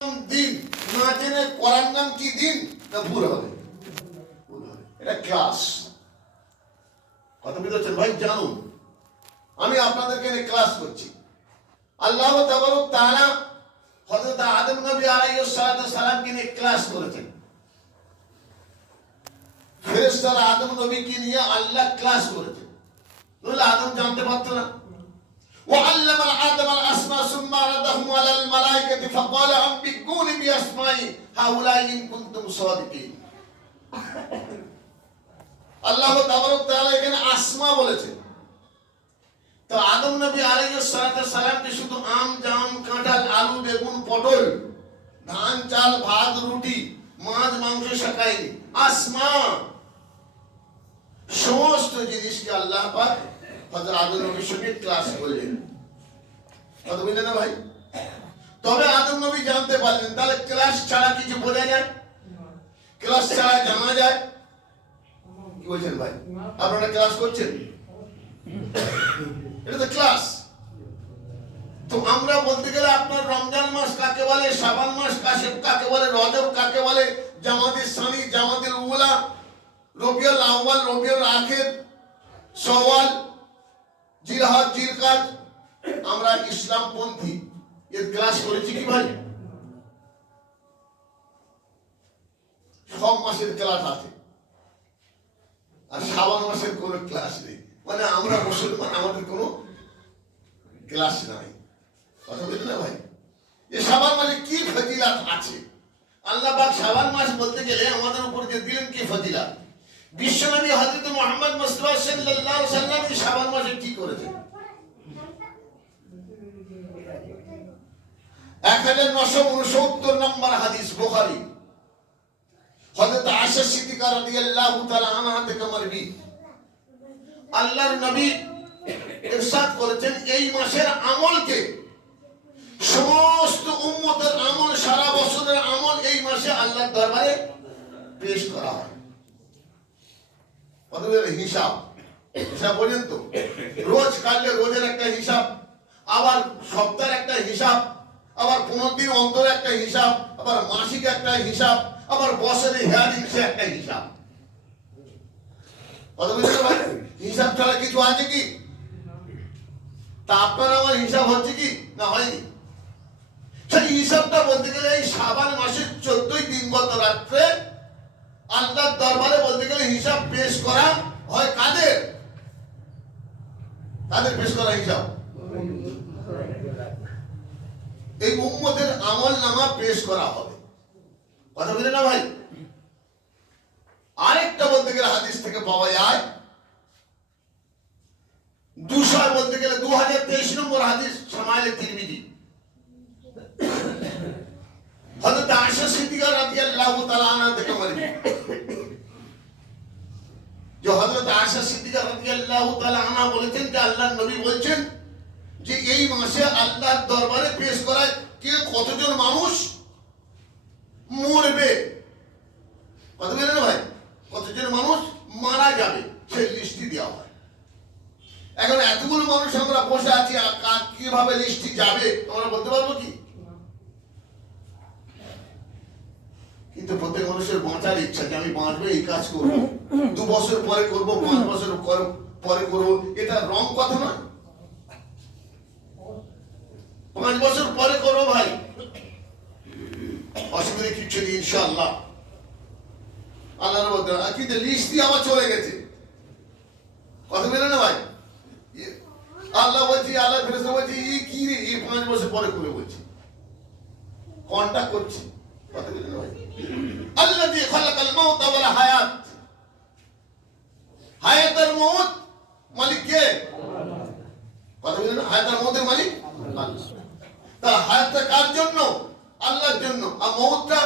দিন না জেনে করার নাম কি দিন না ভুল হবে? এটা ক্লাস। কথা বুঝতে পারছেন ভাই? জানুন, আমি আপনাদেরকে নিয়ে ক্লাস করছি। আল্লাহ তাবারক তাআলা হযরত আদম নবী আলাইহিস সালাতু সালামকে নিয়ে ক্লাস করেছেন। ফেরেশতারা আদম নবীকে নিয়ে আল্লাহ ক্লাস করেছেন, নইলে আদম জানতে পারতো না। وعلم آدم الأسماء ثم عرضهم على الملائكة فقال أنبئوني بأسماء هؤلاء إن كنتم صادقين। আল্লাহ তাবারক তাআলা এখানে আসমা বলেছেন। তো আদম নবী আলাইহিস সালাতু সালামকে শুধু আম, জাম, কাঁঠাল, আলু, বেগুন, পটল, ধান, চাল, ভাত, রুটি, মাছ, মাংস শেখায়নি। আসমা সমস্ত জিনিসকে আল্লাহ পাক হযরত আদম নবীর সঙ্গে ক্লাস করলেন। কথা বুঝলেন না ভাই? তবে আদম নবী জানতে পারলেন। তাহলে ক্লাস ছাড়া কিছু বোঝা যায়? ক্লাস ছাড়া জানা যায়? কি বলছেন ভাই? আপনারা ক্লাস করছেন? এটা তো ক্লাস। তো আমরা বলতে গেলে আপনার রমজান মাস কাকে বলে, শাবান মাস কাকে বলে, রজব কাকে বলে, জামাতুল সানি, জামাতুল উলা, রবিউল আউয়াল, রবিউল আখির, শাওয়াল, জিলহজ, জিলকাদ, আমরা ইসলামপন্থী এর ক্লাস করেছি কি ভাই? সব মাসের ক্লাস আছে, আর শাবান মাসের কোনো ক্লাস নেই। মানে আমরা মুসলমান, আমাদের কোনো ক্লাস নাই। কথা বলি না ভাই? এই শাবান মাসে কি ফজিলত আছে? আল্লাহ পাক শাবান মাস বলতে গেলে আমাদের উপর যে দিলেন কি ফজিলত। বিশ্বনবী হযরত মুহাম্মদ মুস্তাফা সাল্লাল্লাহু আলাইহি ওয়াসাল্লাম এই শাবান মাসে কি করেছেন? 1969 নম্বর হাদিস, বুখারী, হযরত আয়েশা সিদ্দিকা রাদিয়াল্লাহু তাআলা আনহা থেকে মারবি। আল্লাহর নবী ইরশাদ করেছেন, এই মাসের আমলকে, সমস্ত উম্মতের আমল, সারা বছরের আমল এই মাসে আল্লাহর দরবারে পেশ করা হয়। কত হিসাব পর্যন্ত, রোজ কাটলে রোজের একটা হিসাব, আবার সপ্তাহের একটা হিসাব, আবার 15 দিন অন্তর একটা হিসাব, আবার মাসিক একটা হিসাব, আবার বছরে হেয়ারিং সে একটা হিসাব। কত বুঝতে ভাই? হিসাব ছাড়া কিছু আছে কি? তা আপনার আমার হিসাব হচ্ছে কি না হয়নি? সেই হিসাবটা বলতে গেলে এই শাবান মাসের 14 দিনগত রাত্রে আল্লাহর দরবারে বলতে গেলে হিসাব পেশ করা হয়। কাদের পেশ করা হিসাব? এই উম্মতের আমল নামা পেশ করা হবে। কথা বুঝলেন না ভাই? আরেকটা বলতে গেলে হাদিস থেকে পাওয়া যায়, 200 বলতে গেলে 2023 নম্বর হাদিস, শামাইলে তিরমিজি, হযরত আয়েশা সিদ্দিকা রাদিয়াল্লাহু তাআলা আনহা থেকে মারবি। যে হযরত আয়েশা সিদ্দিকা রাদিয়াল্লাহু তাআলা আনহা বলেছেন যে আল্লাহর নবী বলছেন যে এই মাসে আল্লাহর দরবারে পেশ করায় কে কতজন মানুষ মরবে। কথা বলেন না ভাই? কতজন মানুষ মারা যাবে সেই লিস্টি দেওয়া হয়। এখন এতগুলো মানুষ আমরা বসে আছি, কিভাবে লিস্টি যাবে আমরা বলতে পারবো কি? কিন্তু প্রত্যেক মানুষের বাঁচার ইচ্ছা যে আমি বাঁচবো, এই কাজ করবো, 2 বছর পরে করবো, 5 বছর পরে করবো, এটা রং কথা না। 5 বছর পরে করবো ভাই, অসুবিধা কিছু নেই ইনশাআল্লাহ। আল্লাহর বলতে কিন্তু লিস্ট দিয়ে আবার চলে গেছে। কথা বলে না ভাই? আল্লাহ বলছি, আল্লাহ ফেরেশতা বলছি কি রে, 5 বছর পরে করে বলছি, কন্টাক্ট করছি। কথা বলে না ভাই? আল্লাযী খালাকাল মাউতা ওয়াল হায়াত, হায়াত আর মউত মালিক কে? কথা বলে না? হায়াত আর মউতের মালিক আল্লাহ। তা হায়াতটা কার জন্য? আল্লাহর জন্য। আর মউতটা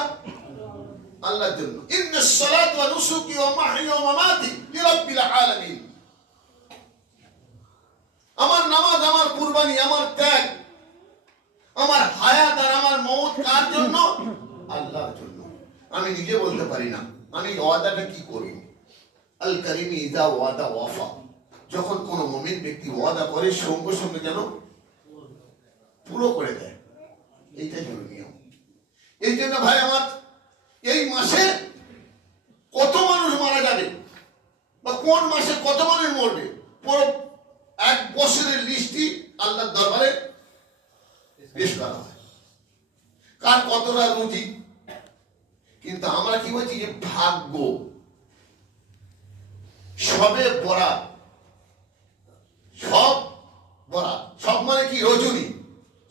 আল্লাহর জন্য। ইন্নাস সালাত ওয়া নুসুকি ওয়া মাহইয়া ওয়া মামাতি লিরাব্বিল আলামিন। আমার নামাজ, আমার কুরবানি, আমার ত্যাগ, আমার হায়াত আর আমার মউত কার জন্য? আল্লাহর জন্য। আমি নিজে বলতে পারি না আমি ওয়াদাটা কি করব। আল কারীম ইযা ওয়াদা ওয়াফা। যখন কোন মুমিন ব্যক্তি ওয়াদা করে সঙ্গে সঙ্গে যেন পুরো করে দেয়, এইটাই হলো নিয়ম। জন্য ভাই আমার এই মাসে কত মানুষ মারা যাবে বা কোন মাসে কত মানুষ মরবে পুরো এক বছরের লিস্টই আল্লাহর দরবারে পেশ করা হয়, কার কতটা রুচি। কিন্তু আমরা কি বলছি যে ভাগ্য, সবে বরাত, সব বরাত, সব মানে কি রজনী,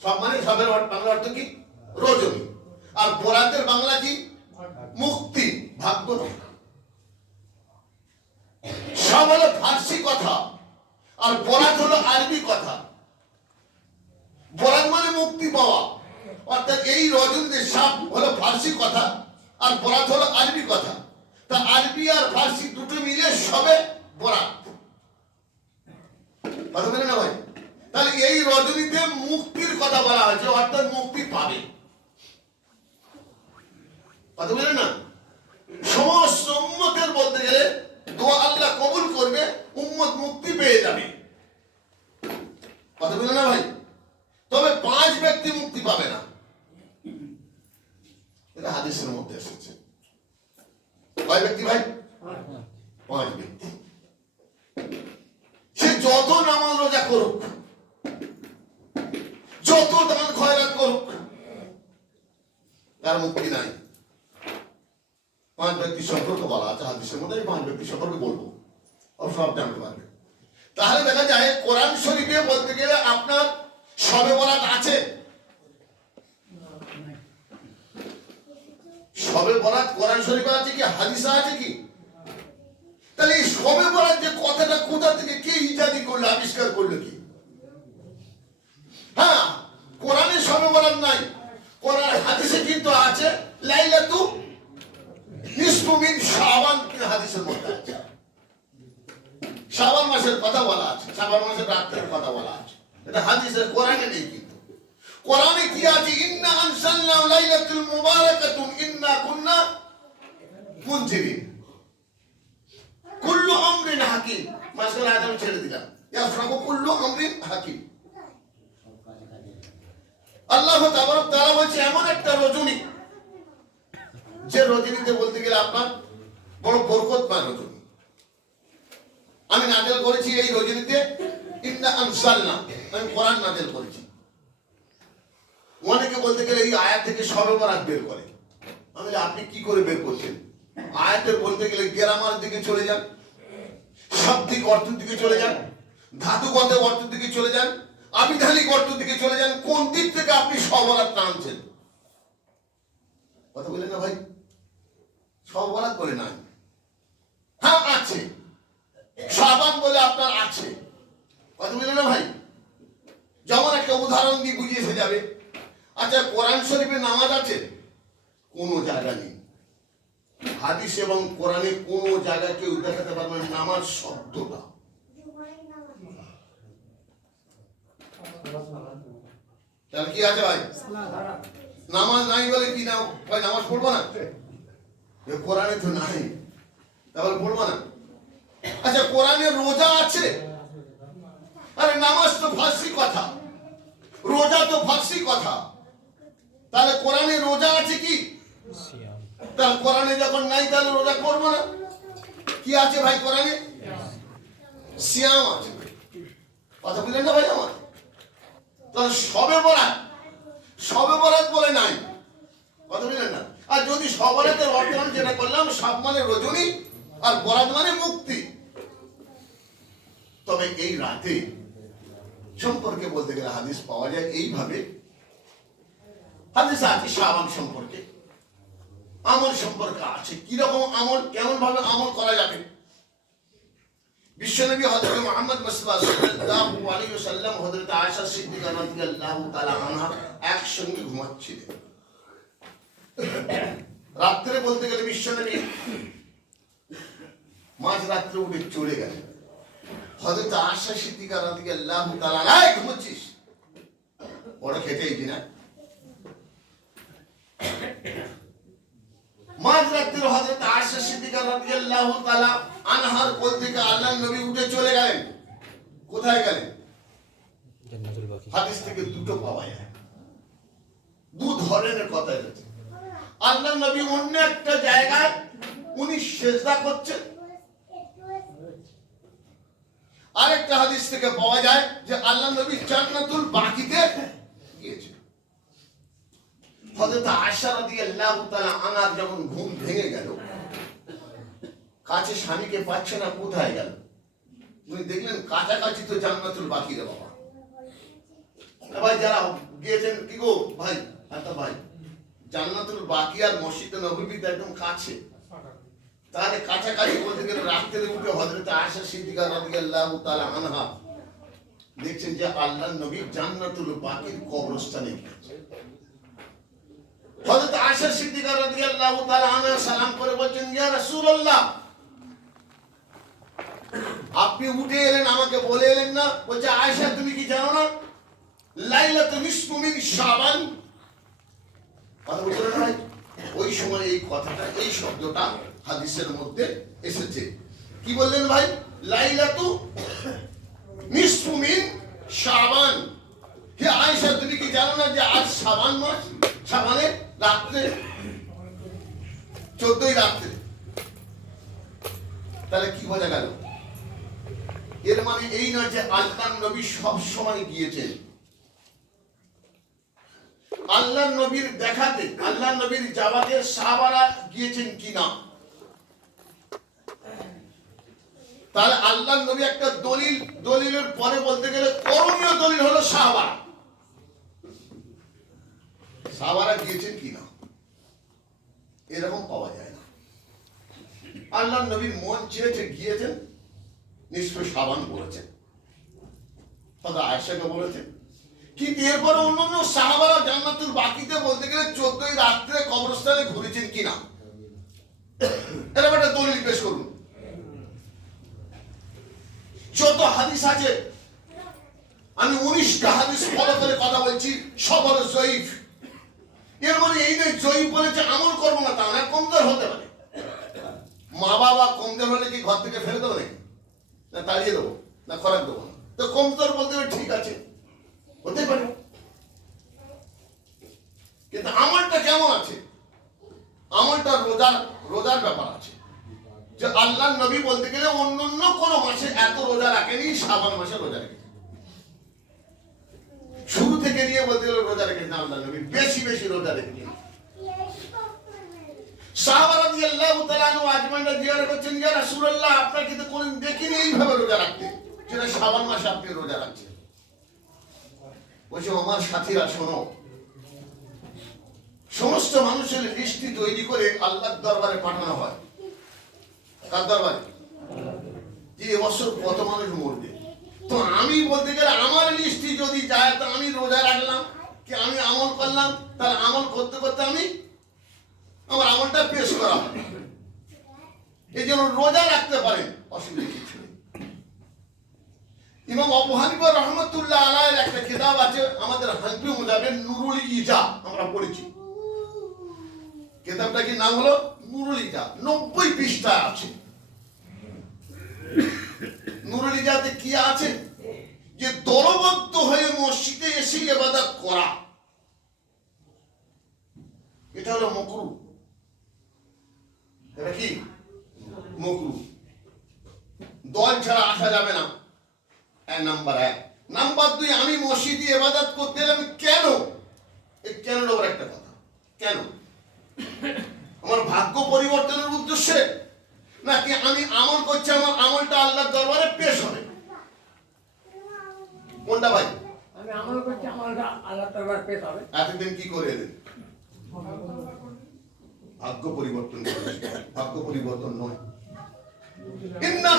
সব মানে সবের বাংলা অর্থ কি রজনী, আর বরাতের বাংলা কি মুক্তি, ভাগ্য নয়। সব হলো ফার্সি কথা আর বরাত হলো আরবি কথা। বরাত মানে মুক্তি পাওয়া, অর্থাৎ এই রজনীতে সব হলো ফার্সি কথা আর বরাত হলো আরবি কথা। তা আরবি আর ফার্সি দুটো মিলে সবে বরাত, কথা বলে না ভাই? তাহলে এই রজনীতে মুক্তির কথা বলা হয়েছে, অর্থাৎ মুক্তি পাবে, কথা বলে না? সমস্ত উম্মতের বলতে গেলে দোয়া আল্লাহ কবুল করবে, উম্মত মুক্তি পেয়ে যাবে, কথা বলে না ভাই? তবে 5 ব্যক্তি মুক্তি পাবে না, এটা হাদিসের মধ্যে এসেছে। কয় ব্যক্তি ভাই? 5 ব্যক্তি। সে যত নামাজ রোজা করুক, যত দান খয়রাত করুক, তার মুক্তি নাই। 5 ব্যক্তি সম্পর্কে বলা আছে হাদিসের মধ্যে, 5 ব্যক্তি সম্পর্কে বলবো, সব জানতে পারবে। তাহলে দেখা যায় কোরআন শরীফে বলতে গেলে আপনার শবে বরাত আছে, শবে বরাত কোরআন শরীফে আছে কি, হাদিসে আছে কি? তাহলে এই শবে বরাত যে কথাটা কোথা থেকে কে ইজাদি করলো, আবিষ্কার করলো কি? হ্যাঁ, কোরআনে শবে বরাত নাই, কোরআন হাদিসে কিন্তু আছে লাইলাতু নিসফু মিন শাবান, কি হাদিসের মধ্যে আছে। শাবান মাসের কথা বলা আছে, শাবান মাসের রাতের কথা বলা আছে, এটা হাদিসে, কোরআনে নেই। কিন্তু কোরআনে কি আছে? ইন্না আনসালনাহু লাইলাতুল মুবারাকাতুন ইন্না কুন্না মুনজিরিন কুল্লু আমরিন হাকিম। মাসের আয়াত আমি ছেড়ে দিলাম, ইয়াফরাকু কুল্লু আমরিন হাকিম। আল্লাহ তাবারক তাআলা বলছে এমন একটা রজনী, যে রজনীতে বলতে গেলে আপনার বড় বরকতময় রজনী। আমি নাযিল করেছি এই রজনীতে, ইন্না আনসালনা, আমি কোরআন নাযিল করেছি। অনেকে বলতে গেলে এই আয়াত থেকে শবে বরাত বের করে। আমি বলি আপনি কি করে বের করছেন? আয়াতের বলতে গেলে গ্রামার দিকে চলে যান, শাব্দিক অর্থের দিকে চলে যান, ধাতুগত অর্থের দিকে চলে যান, আবিধানিক অর্থের দিকে চলে যান, কোন দিক থেকে আপনি শবে বরাত টানছেন? কথা বলেন না ভাই? শবে বরাত বলে নাই, হ্যাঁ আছে, শাবান বলে আপনার আছে, কথা বলেন না ভাই? যেমন একটা উদাহরণ দিয়ে বুঝিয়ে এসে যাবে। আচ্ছা, কোরআন শরীফে নামাজ আছে? কোন জায়গা নেই। হাদিস এবং কোরআনে কোন জায়গায় কেউ দেখাতে পারবে না নামাজ শব্দটা। তাহলে কি আছে ভাই? নামাজ নাই বলে কি না ভাই নামাজ পড়বো না? কোরআনে তো নাই, তাহলে পড়বো না। আচ্ছা, কোরআনে রোজা আছে? আরে নামাজ তো ফার্সি কথা, রোজা তো ফার্সি কথা, তাহলে কোরআনে রোজা আছে কি? তাহলে কোরআনে যখন নাই তাহলে রোজা করবো না। কি আছে ভাই কোরআনে? সিয়াম আছে, কথা বললেন না ভাই আমার? তাহলে শবে বরাত, শবে বরাত বলে নাই, কথা বললেন না? আর যদি শবে বরাতের অর্থ আমি যেটা করলাম, সব মানে রজনী আর বরাত মানে মুক্তি, তবে এই রাতে সম্পর্কে বলতে গেলে হাদিস পাওয়া যায় এইভাবে। হাদিস আছে শাবান সম্পর্কে, আমল সম্পর্কে আছে, কিরকম আমল, কেমন ভাবে আমল করা যাবে। বিশ্বনবী হযরত মুহাম্মদ মুস্তাফা সাল্লাল্লাহু আলাইহি ওয়াসাল্লাম হযরত আয়েশা সিদ্দিকা রাদিয়াল্লাহু তাআলা আনহা একসঙ্গে ঘুমাচ্ছিলেন। রাত্রে বলতে গেলে বিশ্বনবী মাঝ রাত্রে উঠে চলে গেলেন। হযরত আয়েশা সিদ্দিকা রাদিয়াল্লাহু তাআলা, এই ঘুমাচ্ছিস? বড় খেটেই কিনা? মাঝ রাত্রে হযরত আয়েশা সিদ্দিকা রাদিয়াল্লাহু তাআলা আনহার কোল থেকে আল্লাহর নবী উঠে চলে গেলেন। কোথায় গেলেন? হাদিস থেকে দুটো পাওয়া যায়, দু ধরনের কথা এসেছে। আল্লাহ নবী অন্য একটা জায়গায় উনি সেজদা করছেন। আরেকটা হাদিস থেকে পাওয়া যায় যে আল্লাহ নবী জান্নাতুল বাকিতে গিয়েছেন। হযরত আয়েশা রাদিয়াল্লাহু তাআলা আনহার যখন ঘুম ভেঙে গেল, কাছে স্বামীকে পাচ্ছে না, কোথায় গেল? উনি দেখলেন কাছাকাছি তো জান্নাতুল বাকি রে বাবা। ভাই যারা গিয়েছেন, কি গো ভাই, আচ্ছা ভাই, জান্নাতুল বাকি আর মসজিদে নববীতে একদম কাছে, তাহলে কাছাকাছি বলতে গেলে রাত্রে উঠে হযরত আয়েশা সিদ্দিকা রাদিয়াল্লাহু তাআলা আনহা দেখছেন যে আল্লাহর নবী জান্নাতুল বাকির কবরস্থানে গিয়েছেন। হযরত আয়েশা সিদ্দিকা রাদিয়াল্লাহু তাআলা আনহা সালাম করে বলছেন, ইয়া রাসূলুল্লাহ, আপনি উঠে এলেন, আমাকে বলে এলেন না? বলছে, আয়েশা তুমি কি জানো না লাইলাতুন নিসফু মিন শাবান? কথা বলছেন না ভাই? ওই সময় এই কথাটা, এই শব্দটা হাদিসের মধ্যে এসেছে। কি বললেন ভাই? লাইলাতু নিসফু মিন শাবান। হে আয়েশা তুমি কি জানো না যে আজ শাবান মাস, শাবানের রাত্রে 14ই রাত্রে। তাহলে কি বোঝা গেল? এর মানে এই না যে আল্লাহর নবী সব সময় গিয়েছেন। আল্লাহর নবীর দেখাতে, আল্লাহর নবীর যাওয়াতে সাহাবারা গিয়েছেন কিনা? তাহলে আল্লাহর নবী একটা দলিল, দলিলের পরে বলতে গেলে করণীয় দলিল হলো সাহাবারা। সাহাবারা গিয়েছেন কিনা এরকম পাওয়া যায় না। আল্লাহর নবীর মন চেয়েছে গিয়েছেন, নিশ্চয় শাবান বলেছেন, কথা আয়েশাকে বলেছেন। কিন্তু এরপরে অন্যান্য সাহাবারা জান্নাতুল বাকিতে বলতে গেলে 14ই রাত্রে কবরস্থানে ঘুরেছেন কিনা, এরকম একটা দলিল পেশ করুন। যত হাদিস আছে, আমি 19টা হাদিস ফলো করে কথা বলছি, সব হলো জয়ীফ। এর মানে এই নয় জয়ীফ বলেছে আমল করবো না, তা না, কমজোর হতে পারে। মা বাবা কমজোর হলে কি ঘর থেকে ফেলে দেবো নাকি, না তাড়িয়ে দেবো, না খরাক দেবো না? তো কমজোর বলতে ঠিক আছে, হতে পারে, কিন্তু আমলটা কেমন আছে? আমলটা রোজার, রোজার ব্যাপার আছে। যে আল্লাহর নবী বলতে গেলে অন্য কোন মাসে এত রোজা রাখেনি, শাবান মাসে রোজা রেখেছে। শুরু থেকে নিয়ে বলতে গেলে রোজা রেখেছেন আল্লাহর নবী, বেশি বেশি রোজা রেখেছেন। সাহাবা রাদিয়াল্লাহু তাআলা আনহু আজমানরা জিজ্ঞাসা করছেন, ইয়া রাসূলুল্লাহ, আপনাকে তো কোনদিন দেখিনি এইভাবে রোজা রাখতে, যেটা শাবান মাসে আপনি রোজা রাখছেন। বলছে, আমার সাথীরা শোনো, সমস্ত মানুষের লিস্টি তৈরি করে আল্লাহর দরবারে পাঠানো হয়। কার দরবারে? যে এবছর কত মানুষ মরবে। তো আমি বলতে গেলে আমার লিস্টি যদি যায়, তো আমি রোজা রাখলাম কি আমি আমল করলাম, তাহলে আমল করতে করতে আমি আমার আমলটা পেশ করা হবে। এই জন্য রোজা রাখতে পারেন, অসুবিধা কিছু নেই। ইমাম আবু হানিফা রাহমাতুল্লাহ আলাইহির একটা কিতাব আছে আমাদের হানফি মাযহাবের, নুরুল ইজা, আমরা পড়েছি। কিতাবটা কি নাম হলো? নুরুল ইজা। 90 পৃষ্ঠা আছে। নুরুল ইজাতে কি আছে? যে দলবদ্ধ হয়ে মসজিদে এসে ইবাদত করা, এটা হলো মাকরুহ। এটা কি মাকরুহ? দল ছাড়া আসা যাবে না, নাম্বার 1। নাম্বার 2, আমি মসজিদে ইবাদত করতে এলাম কেন? এই কেন ওর একটা কথা, কেন? আমার ভাগ্য পরিবর্তনের উদ্দেশ্যে, নাকি আমি আমল করছি, আমার আমলটা আল্লাহর দরবারে পেশ হবে? কোনটা ভাই? আমি আমল করছি, আমলটা আল্লাহর দরবারে পেশ হবে। এতদিন কি করে এলেন? ভাগ্য পরিবর্তন করেছি। ভাগ্য পরিবর্তন নয়। ইন্না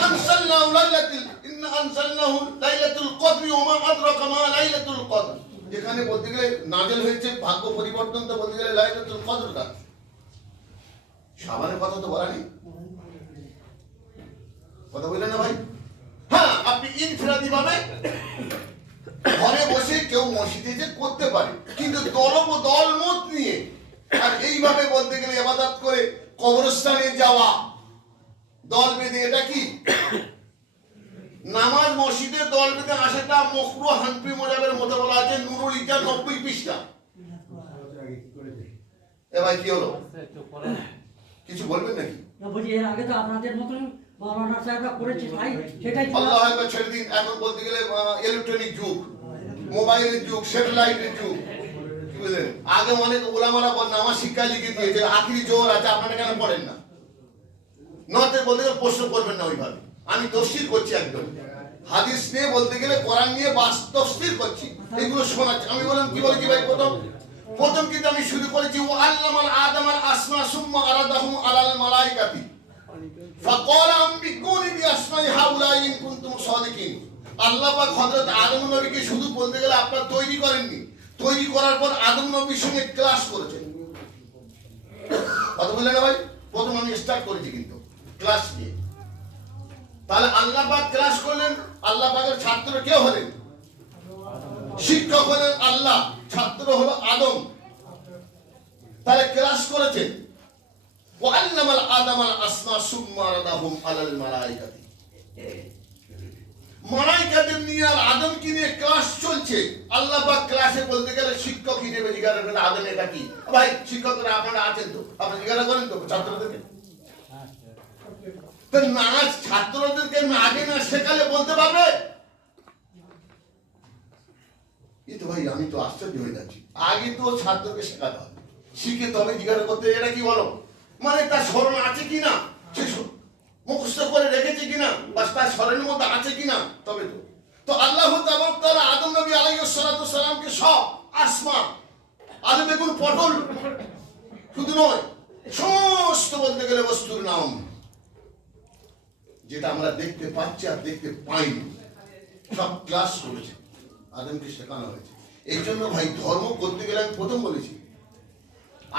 আনসালনাহু লাইলাতুল কদরি ওয়া মা আদরাকা মা লাইলাতুল কদর। যেখানে বলতে গেলে নাযিল হয়েছে ভাগ্য পরিবর্তন, তো বলতে গেলে লাইলাতুল কদরটা। শাবানের কথা তো বলা নেই, কথা বললেন না ভাই? হ্যাঁ, আপনি ইনফিরাদি ভাবে ঘরে বসে কেউ মসজিদে যে করতে পারে, কিন্তু দলমত নিয়ে আর এইভাবে বলতে গেলে ইবাদত করে কবরস্থানে যাওয়া দল বেঁধে, এটা কি? নামাজ মসজিদে দল বেঁধে আসাটা মাকরুহ হানফি মাযহাবের মধ্যে বলা আছে, নুরুল ইজা 90 পৃষ্ঠা। এ ভাই কি হলো, কিছু বলবেন নাকি? বলছি এর আগে তো আপনাদের মতন মাওলানা সাহেবরা করেছে, তাই সেটাই আল্লাহ একবার ছেড়ে দিন। এখন বলতে গেলে ইলেকট্রনিক যুগ, মোবাইলের যুগ, স্যাটেলাইটের যুগ, কি বুঝলেন? আগে অনেক ওলামারা নামাজ শিক্ষা লিখে দিয়েছে, আখিরি জোহর আছে, আপনারা কেন পড়েন না? নতে বলতে গেলে প্রশ্ন করবেন না ওইভাবে। আমি তফসির করছি, একদম হাদিস নিয়ে বলতে গেলে কোরআন নিয়ে তফসির করছি, এগুলো শোনাচ্ছি। আমি বললাম কি বলে কি ভাই, প্রথম কিন্তু আমি শুরু করেছি ও আল্লামাল আদামাল আসমা সুম্মা আরাদাহুম আলাল মালাইকাতি ফাকালা আম্বিকুনি বিআসমাই হাউলাই ইন কুনতুম সাদিকিন। আল্লাহ পাক হযরত আদম নবীকে শুধু বলতে গেলে আপনারা তৈরি করেননি, তৈরি করার পর আদম নবীর সঙ্গে ক্লাস করেছেন। কথা বললেন না ভাই? প্রথম আমি স্টার্ট করেছি কিন্তু ক্লাস নিয়ে। তাহলে আল্লাহ পাক ক্লাস করলেন, আল্লাহ পাকের ছাত্র কে হলেন? শিক্ষক হলেন আল্লাহ, ছাত্র হলো আদম। তাহলে ক্লাস করেছেন ওয়াল্লামাল আদামাল আসমা সুম্মা আরাদাহুম আলাল মালাইকাতি। মালাইকাদের নিয়ে আর আদমকে নিয়ে ক্লাস চলছে। আল্লাহ পাক ক্লাসে বলতে গেলে শিক্ষক হিসেবে জিজ্ঞাসা করেন আদম এটা কি? ভাই শিক্ষকরা আপনারা আছেন তো, আপনারা জিজ্ঞাসা করেন তো ছাত্রদেরকে। তো না ছাত্রদেরকে না আগে না শেখালে বলতে পারবে? এই তো ভাই আমি তো আশ্চর্য হয়ে যাচ্ছি। আগে তো ছাত্রকে শেখাতে হবে, শিখে তবে জিজ্ঞাসা করতে এটা কি বলো, মানে তার স্মরণ আছে কিনা, সে মুখস্থ করে রেখেছে কিনা, বা তার স্মরণের মধ্যে আছে কিনা, তবে তো। তো আল্লাহ তাআলা আদম নবী আলাইহিস সালাতু সালামকে সব আসমা, আলু বেগুন পটল শুধু নয়, সমস্ত বলতে গেলে বস্তুর নাম যেটা আমরা দেখতে পাচ্ছি আর দেখতে পাইনি, সব ক্লাস করেছে, আদমকে শেখানো হয়েছে। এই জন্য ভাই ধর্ম করতে গেলে আমি প্রথম বলেছি,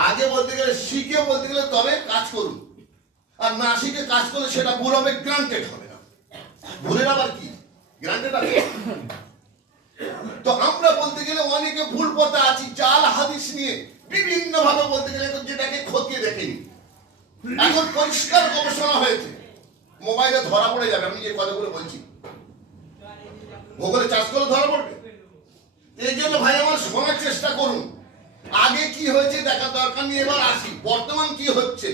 আগে বলতে গেলে শিখে বলতে গেলে তবে কাজ করুন, আর না শিখে কাজ করলে সেটা ভুল হবে, গ্রান্টেড হবে না। ভুলের আবার কি গ্রান্টেড আছে? তো আমরা বলতে গেলে অনেকে ভুল পথে আছি, জাল হাদিস নিয়ে বিভিন্ন ভাবে বলতে গেলে যেটাকে খতিয়ে দেখেনি। এখন পরিষ্কার গবেষণা হয়েছে, মোবাইলে ধরা পড়ে যাবে। আমি যে কথাগুলো বলছি ভূগোলে চাষ করে ধরা পড়বে। এই জন্য ভাই আমার শোনার চেষ্টা করুন, আগে কি হয়েছে দেখার দরকার নেই, এবার আসি বর্তমান কি হচ্ছে,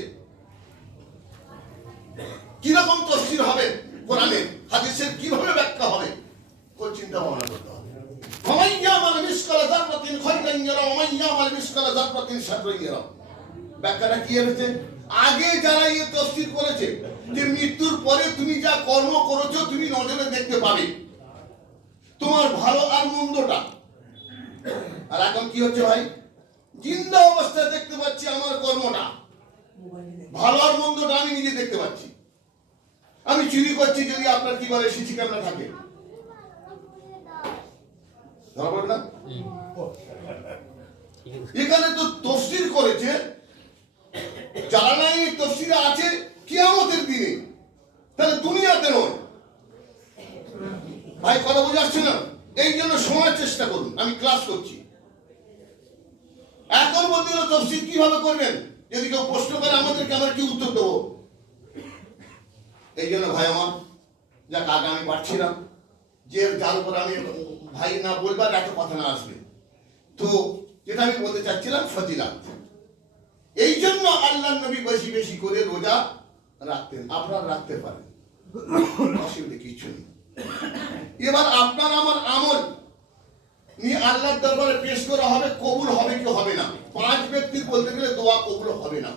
কিরকম তফসির হবে কোরআনের, হাদিসের কিভাবে ব্যাখ্যা হবে, কোন চিন্তা ভাবনা করতে হবে। ওমান ইয়ামাল মিসকালা যাররাতিন খায়রান ইয়ারা ওমান ইয়ামাল মিসকালা যাররাতিন শাররান ইয়ারা। ব্যাখ্যাটা কি হয়েছে? আগে যারা এই তফসির করেছে যে মৃত্যুর পরে তুমি যা কর্ম করেছো তুমি নজরে দেখতে পাবে, তোমার ভালো আর মন্দটা। আর এখন কি হচ্ছে ভাই, জিন্দা অবস্থায় দেখতে পাচ্ছি আমার কর্মটা, ভালো আর মন্দটা আমি নিজে দেখতে পাচ্ছি। আমি চুরি করছি, যদি আপনার কি বলে সিসি ক্যামেরা থাকে, ধরা পড়বে না? এখানে তো তফসির করেছে, যারা নাই তফসিরে আছে কিয়ামতের দিনে, তাহলে দুনিয়াতে নয়। ভাই কথা বুঝে আসছে না? এই জন্য শোনার চেষ্টা করুন, আমি ক্লাস করছি। এখন বলতে গেলে তফসির কিভাবে করবেন, যদি কেউ প্রশ্ন করে আমাদেরকে, আমরা কি উত্তর দেবো? এই জন্য ভাই আমার যাক, আগে আমি পারছিলাম যে যার উপর আমি ভাই না বলবার এত কথা না আসবে। তো যেটা আমি বলতে চাচ্ছিলাম ফজিলাত, এই জন্য আল্লাহ নবী বেশি বেশি করে রোজা রাখতেন। আপনারা রাখতে পারেন, অসুবিধা কিছু নেই। এবার আপনার আমার আমল নিয়ে আল্লাহর দরবারে পেশ করা হবে, কবুল হবে কি হবে না। 5 ব্যক্তির বলতে গেলে দোয়া কবুল হবে না।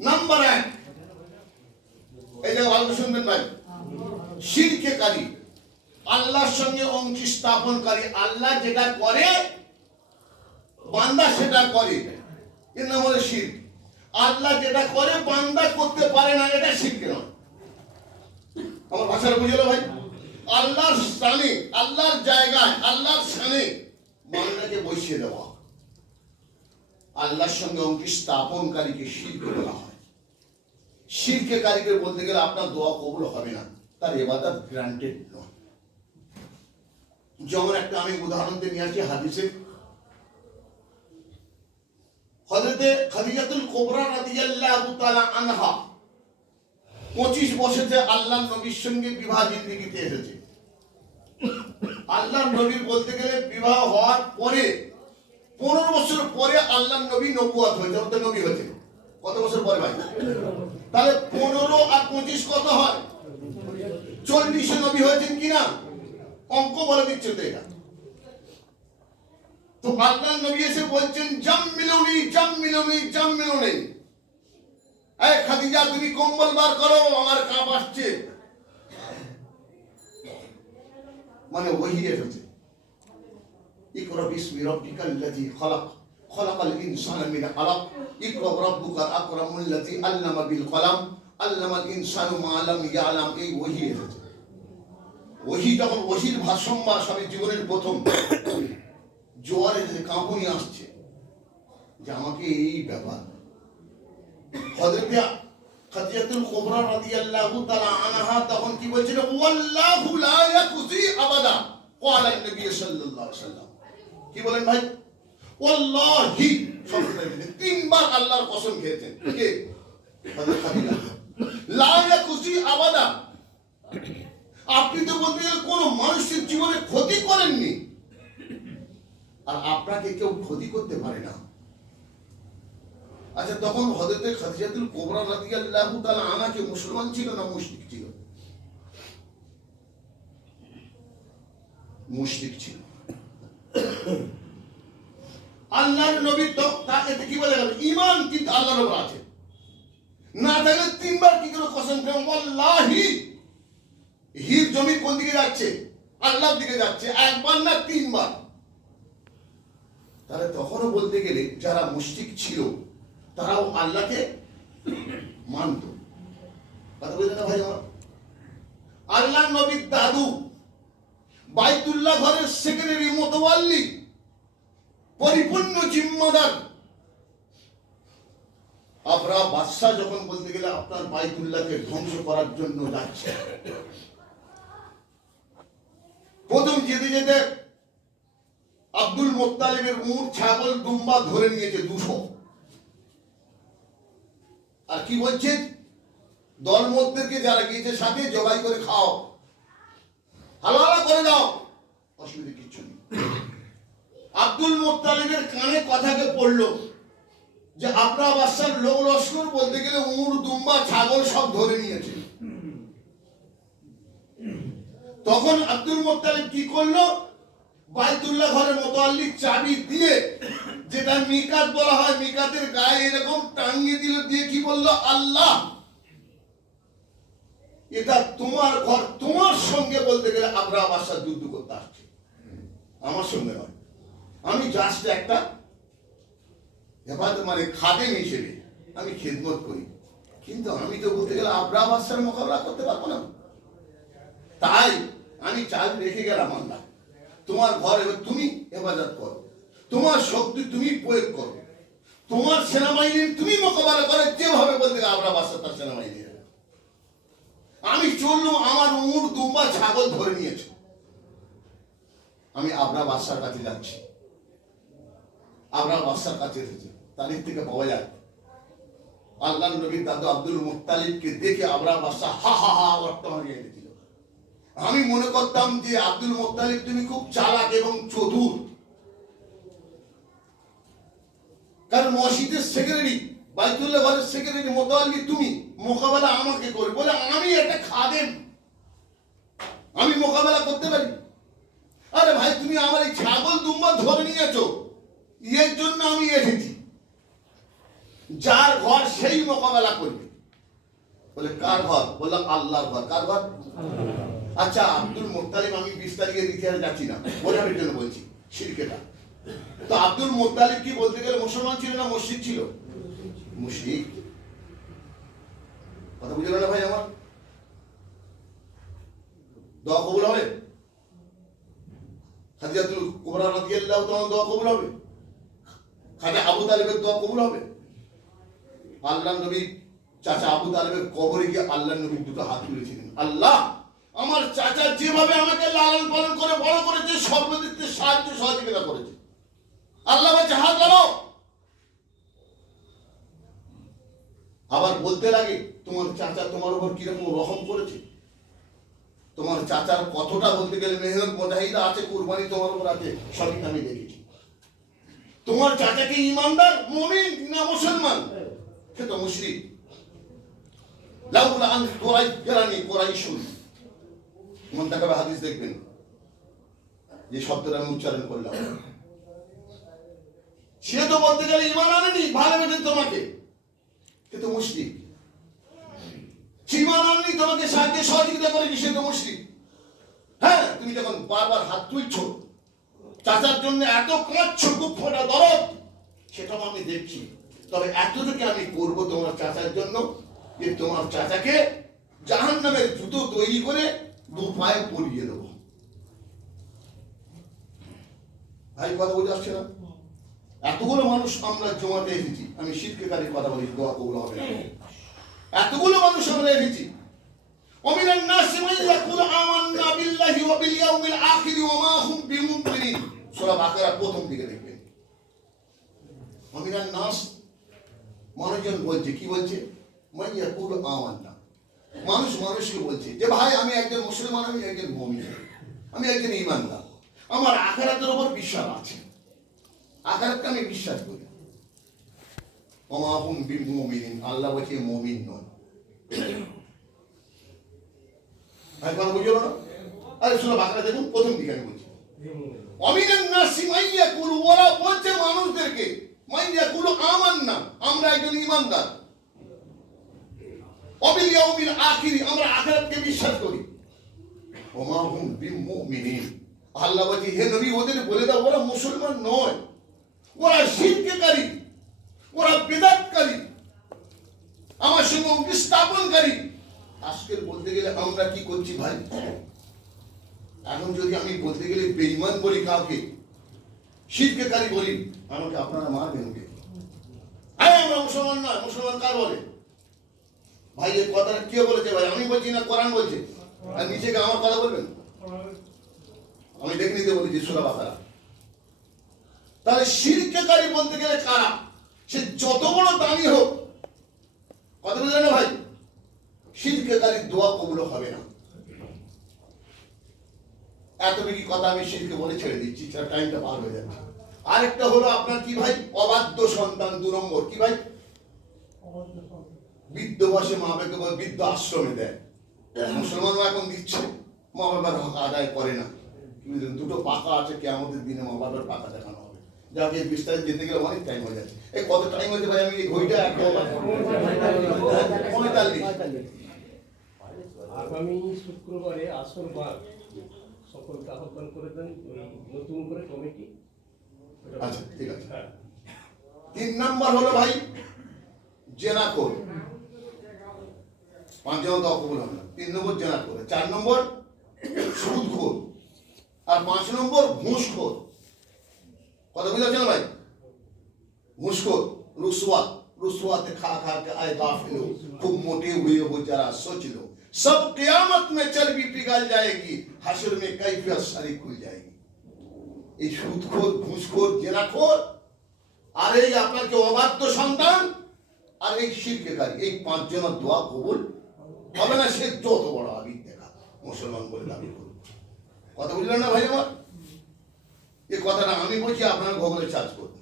নাম্বার 1, এই যে ভালো শুনবেন ভাই, শিরকেকারী, আল্লাহর সঙ্গে অংশ স্থাপনকারী। আল্লাহ যেটা করে বান্দা সেটা করে, এর নাম হলো শিরক। আল্লাহ যেটা করে বান্দা করতে পারে না, এটা শিরক নয়। আমার ভাষাটা বুঝলো ভাই? আল্লাহর স্থানে, আল্লাহর জায়গায়, আল্লাহর স্থানে বান্দাকে বসিয়ে দেওয়া, আল্লাহর সঙ্গে অংশ স্থাপনকারীকে শিরক বলা হয়। শিরকেকারীকে বলতে গেলে আপনার দোয়া কবুল হবে না, তার ইবাদত গ্রান্টেড নয়। যেমন একটা আমি উদাহরণ দিয়ে নিয়ে আসি হাদিসে, হযরতে খাদিজাতুল কুবরা রাদিয়াল্লাহু তাআলা আনহা 25 বছরে আল্লাহর নবীর সঙ্গে বিবাহ জিন্দেগিতে এসেছে। আল্লাহর নবীর বলতে গেলে বিবাহ হওয়ার পরে 15 বছর পরে আল্লাহ নবী নবুয়ত হয়েছে, অর্থ নবী হয়েছে। কত বছর পরে ভাই? তাহলে 15 আর 25 কত হয়? 40 নবী হয়েছেন কিনা? অঙ্ক বলে দিচ্ছে তো এটা। তো আল্লাহ নবী এসে বলছেন জাম্মিলুনি জাম্মিলুনি জাম্মিলুনি, এই খাদিজা তুমি কম্বল বার করো, আমার কাঁপ আসছে। মানে ওহী এসেছে, ইকরা বিসমি রাব্বিকাল্লাযী খালাক খালাকাল ইনসানা মিন আলাক ইকরা রাব্বুকাল আকরামুল্লাযী আল্লামা বিল কলাম আল্লামাল ইনসানু মা লাম ইয়ালাম। এই ওহী এসেছে। ওহী যখন ওহীর ভাষম্বা স্বামী জীবনের প্রথম জোয়ারে যে কাঁপুনি আসছে যে আমাকে এই ব্যাপার, হযরত খাদিজাতুল কুবরা রাদিয়াল্লাহু তাআলা আনহা তখন কি বলছেন? ওয়াল্লাহু লা ইয়াকুজি আবাদা ক্বালা নবী সাল্লাল্লাহু আলাইহি ওয়াসাল্লাম। কি বলেন ভাই? ওয়াল্লাহি, তিনবার আল্লাহর কসম খেয়েছেন কে? হযরত খাদিজা। লা ইয়াকুজি আবাদা, আপনি তো বলতে গেলে কোন মানুষের জীবনে ক্ষতি করেননি, আর আপনাকে কেউ ক্ষতি করতে পারে না। আচ্ছা, তখন হযরত খাদিজাতুল কুবরা রাদিয়াল্লাহু তাআলা আনহা কি মুসলমান ছিল না মুশরিক ছিল? মুশরিক ছিল। আল্লাহর নবী তো তাকে কি বলে গেল? ঈমান কিন্তু আল্লাহর উপর আছে। না থাকলে তিনবার কি করে কসম খেলেন? ওয়াল্লাহি। হির জমি কোন দিকে যাচ্ছে? আল্লাহর দিকে যাচ্ছে। একবার না তিনবার। তাহলে তখনও বলতে গেলে যারা মুশরিক ছিল তারাও আল্লাহকে মানত। কথা বুঝলেন না ভাই আমার? আল্লাহ নবীর দাদু বাইতুল্লাহ ঘরের সেক্রেটারি মোতাওয়াল্লি, পরিপূর্ণ জিম্মাদার আবরাহ বাদশাহ যখন বলতে গেলে আপনার বাইতুল্লাহকে ধ্বংস করার জন্য যাচ্ছে, প্রথম যেতে যেতে আব্দুল মুত্তালিবের উট, ছাগল, দুম্বা ধরে নিয়েছে 200। আর কি বলছে? দল মধ্যে যারা গিয়েছে সাথে জবাই করে খাও, হালালা করে দাও, অসুবিধা কিচ্ছু নেই। আব্দুল মুত্তালিবের কানে কথাকে পড়লো যে আপনার বাদশার লোক লস্কর বলতে গেলে উট, দুম্বা, ছাগল সব ধরে নিয়েছে। তখন আব্দুল মুত্তালিব কি করলো? বাইতুল্লাহ ঘরের মোতাল্লিক চাবি দিয়ে, যেটা মিকাত বলা হয়, মিকাতের গায়ে এরকম টাঙিয়ে দিল, দিয়ে কি বললো? আল্লাহ, এটা তোমার ঘর, তোমার সঙ্গে বলতে গেলে আবরাহ বাদশা যুদ্ধ করতে আসছে, আমার সঙ্গে নয়। আমি জাস্ট একটা হেফাজত মানে খাদেম হিসেবে আমি খেদমত করি, কিন্তু আমি তো বলতে গেলে আবরাহ বাদশার মোকাবিলা করতে পারবো না। তাই আমি চাল রেখে গেলাম আল্লাহ, তোমার ঘর এবার তুমি হেফাজত করো, তোমার শক্তি তুমি প্রয়োগ করো, তোমার সেনাবাহিনী তুমি মোকাবিলা করে, যেভাবে বলতে গেলে আবরাহ বাদশা তার সেনাবাহিনী। আমি চললুম, আমার উট, দুম্বা, ছাগল ধরে নিয়েছে, আমি আবরাহ বাদশার কাছে যাচ্ছি। আবরাহ বাদশার কাছে এসেছে, তারিখ থেকে পাওয়া যায় আল্লাহ নবীর দাদু আব্দুল মুত্তালিবকে দেখে আবরাহ বাদশা হা হা হা অর্থ হারিয়ে এনেছিল। আমি মনে করতাম যে আব্দুল মুত্তালিব তুমি খুব চালাক এবং চতুর, কারণ মসজিদের সেক্রেটারি, বাইতুল্লাহ ঘরের সেক্রেটারি মোতাওয়াল্লি তুমি, মোকাবেলা আমাকে করবে বলে আমি একটা খাদেম, আমি মোকাবেলা করতে পারি? আরে ভাই, তুমি আমার এই ছাগল, দুম্বা ধরে নিয়েছো, এর জন্য আমি এসেছি, যার ঘর সেই মোকাবেলা করবে। বলে কার ঘর? বললাম আল্লাহর ঘর। কার ঘর? আচ্ছা, আব্দুল মুত্তালিব, আমি 20 তারিখের ইতিহাসে যাচ্ছি না, বোঝানোর জন্য বলছি শিরকেটা। তো আব্দুল মুত্তালিব কি বলতে গেলে মুসলমান ছিল না মুশরিক ছিল? মুশরিক। কথা বুঝে গেল ভাই আমার? দোয়া কবুল হবে? খাদিজাতুল কুবরা রাদিয়াল্লাহু তাআলা দোয়া কবুল হবে? খাজা আবু তালেবের দোয়া কবুল হবে? আল্লাহ নবী চাচা আবু তালেবের কবরে গিয়ে আল্লাহ নবী দুটো হাত তুলেছিলেন, আল্লাহ, আমার চাচা যেভাবে আমাকে লালন পালন করে বড় করেছে, সর্বদিক থেকে সাহায্য সহযোগিতা করেছে, আল্লাহ বলছে হাত লাগাও। আবার বলতে লাগে তোমার চাচা তোমার উপর কিরকম রহম করেছে, তোমার চাচার কতটা বলতে গেলে মেহনত মুজাহিদা আছে, কুরবানি তোমার উপর আছে, সবই আমি দেখেছি। তোমার চাচাকে ইমানদার মুমিন না মুসলমান? সে তো মুশরিক। লাউলা আন তুরাইয়ানি কুরাইশুন, মন দেখাবে হাদিস দেখবেন যে শব্দটা আমি উচ্চারণ করলাম, সে তো বলতে গেলে ইমান আনেনি, ভালোবেসে তোমাকে, সে তো মুশরিক। ইমান আনেনি, তোমাকে সাহায্য সহযোগিতা করেনি, সে তো মুশরিক। হ্যাঁ, তুমি যখন বারবার হাত তুলছো, চাচার জন্য এত কাঁদছো, খুব ফোটা দরদ, সেটাও আমি দেখছি। তবে এতটুকু আমি করবো তোমার চাচার জন্য যে তোমার চাচাকে জাহান্নামের জুতো তৈরি করে দু পায়ে পরিয়ে দেবো। ভাই কথা বুঝে আসছে না? এতগুলো মানুষ আমরা জমাতে এসেছি, আমি শিরকের কথা বলি, দোয়া কবুল হবে না। এতগুলো মানুষ আমরা এসেছি, ومن الناس من يقول آمنا بالله وباليوم الآخر وما هم بمؤمنين, সূরা বাকারা প্রথম দিকে দেখবেন। ومن الناس, মানুষজন বলছে, কি বলছে? من يقول آمنا, মানুষ মানুষকে বলছে যে ভাই আমি একজন মুসলমান, আমি একজন মুমিন, আমি একজন ঈমানদার, আমার আখিরাতের উপর বিশ্বাস আছে, আখিরাতকে আমি বিশ্বাস করি। وما هم بمؤمنين, আল্লাহ বলছে মুমিন নয়। ভাই কথা বুঝলো না? আরে সূরা বাকারা দেখুন প্রথম দিকে আমি বলছি। অমিনান নাসি মাইয়াকুলু, ওরা বলছে মানুষদেরকে, মাইয়াকুলু আমান্না, আমরা একজন ঈমানদার, ওয়াবিল ইয়াউমিল আখির, আমরা আখিরাতকে বিশ্বাস করি, ওমা হুম বিমুমিনিন, আল্লাহ বলছে হে নবী ওদের বলে দাও ওরা মুসলমান নয়, ওরা শিরককারী, ওরা বিদআতকারী, আমার সঙ্গে অঙ্গি স্থাপনকারী। আজকের বলতে গেলে আমরা কি করছি ভাই? এখন যদি আমি বলতে গেলে বেঈমান বলি, কাউকে শিরককারী বলি, আমাকে আপনারা মারবেন কে? আমরা মুসলমান নয়, মুসলমান কার বলে? ভাই এই কথাটা কে বলেছে ভাই? আমি বলছি না কোরআন বলছে? আর নিচে গিয়ে আমার কথা বলবেন? আমি দেখে নিতে বলেছি সূরা বাকারা। তাহলে শিরককারী বলতে গেলে কারা? সে যত বড় দামি হোক, কথা বুঝলেন না ভাই? শিরককারীর দোয়া কবুল হবে না। এতটুকু কথা আমি শিরকে বলে ছেড়ে দিচ্ছি, টাইমটা পার হয়ে যাচ্ছে। আরেকটা হলো আপনার কি ভাই? অবাধ্য সন্তান, 2 নম্বর কি ভাই? বৃদ্ধ বয়সে মা বাবাকে বৃদ্ধ আশ্রমে দেয়। মুসলমানরা এখন দিচ্ছে, মা বাবার হক আদায় করে না। দুটো পাকা আছে, কিয়ামতের দিনে মা বাবার পাকা দেখানো হবে। যাকে বিস্তারিত যেতে গেলে অনেক টাইম হয়ে যাচ্ছে। এই কত টাইম হয়েছে ভাই? আমি এই ঘড়িটা 45। আগামী শুক্রবারে আসর বাদ সকলকে আহ্বান করে দেন, ওই নতুন করে কমিটি। আচ্ছা ঠিক আছে। 3 নম্বর হলো ভাই জেনাখোর, 5 জন তো কবুল হবে না। 3 নম্বর জেনাখোর, 4 নম্বর সুদখোর, আর 5 নম্বর ঘুষখোর। কথা বুঝাচ্ছেন ভাই? ঘুষখোর, रुस्वात खा खा के आए गाफिलो, खूब मोटे हुए हो जरा सोच लो, सब कियामत में चर्बी पिघल जाएगी, हशर में कैफियत सारी खुल जाएगी। এই সুদখোর, ঘুষখোর, জেনাখোর, আর এই আপনার যে অবাধ্য সন্তান, আর এই শিরককারী, এই 5 জনের দোয়া কবুল হবে না। সে যত বড় আবিদ দেখা মুসলমান বলে দাবি করুন। কথা বুঝলেন না ভাই আমার? এই কথাটা আমি বলছি, আপনার গুগলে সার্চ করুন।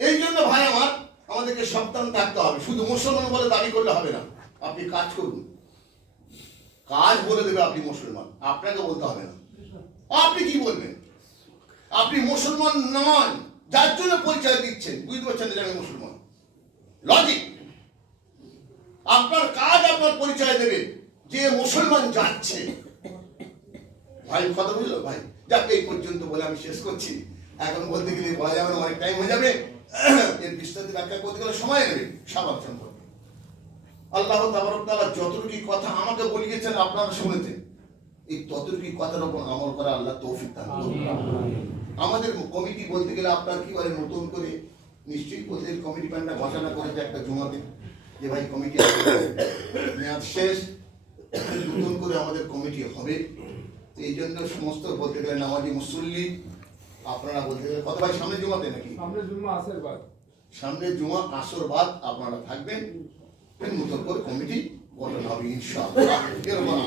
এই জন্য ভাই আমার, আমাদেরকে সাবধান থাকতে হবে। শুধু মুসলমান বলে দাবি করলে হবে না, আপনি কাজ করুন। কাজ বলে দেবে আপনি মুসলমান, আপনাকে বলতে হবে না। আপনি কি বলবেন? আপনি মুসলমান নন, যার জন্য পরিচয় দিচ্ছেন, বুঝতে পারছেন যে আমি মুসলমান। লজিক, আপনার কাজ আপনার পরিচয় দেবে যে মুসলমান যাচ্ছে। ভাই কথা বুঝলো ভাই? যাক, এই পর্যন্ত বলে আমি শেষ করছি। এখন বলতে গেলে বলা যাবে না, অনেক টাইম হয়ে যাবে। এর বিস্তারিত ব্যাখ্যা করতে গেলে সময় নেবে। সাবান সম্পর্কে আল্লাহ তাবারক তাআলা যতটুকু কথা আমাকে বলিয়েছেন আপনারা শুনেছেন, এই ততটুকু কথার উপর আমল করা আল্লাহ তৌফিক দান করুন। আমাদের কমিটি বলতে গেলে আপনার কি বলে, নতুন করে নিশ্চয়ই প্রত্যেক কমিটি প্যানটা ঘোষণা করেছে একটা জুমাতে যে ভাই কমিটি মেয়াদ শেষ, নতুন করে আমাদের কমিটি হবে। এই জন্য সমস্ত বলতে গেলে নামাজি মুসল্লি আপনারা বলতে গেলে কত ভাই, সামনে জুমাতে নাকি? সামনে জুমা আসর বাদ আপনারা থাকবেন, নতুন করে কমিটি গঠন হবে ইনশাআল্লাহ। এরকম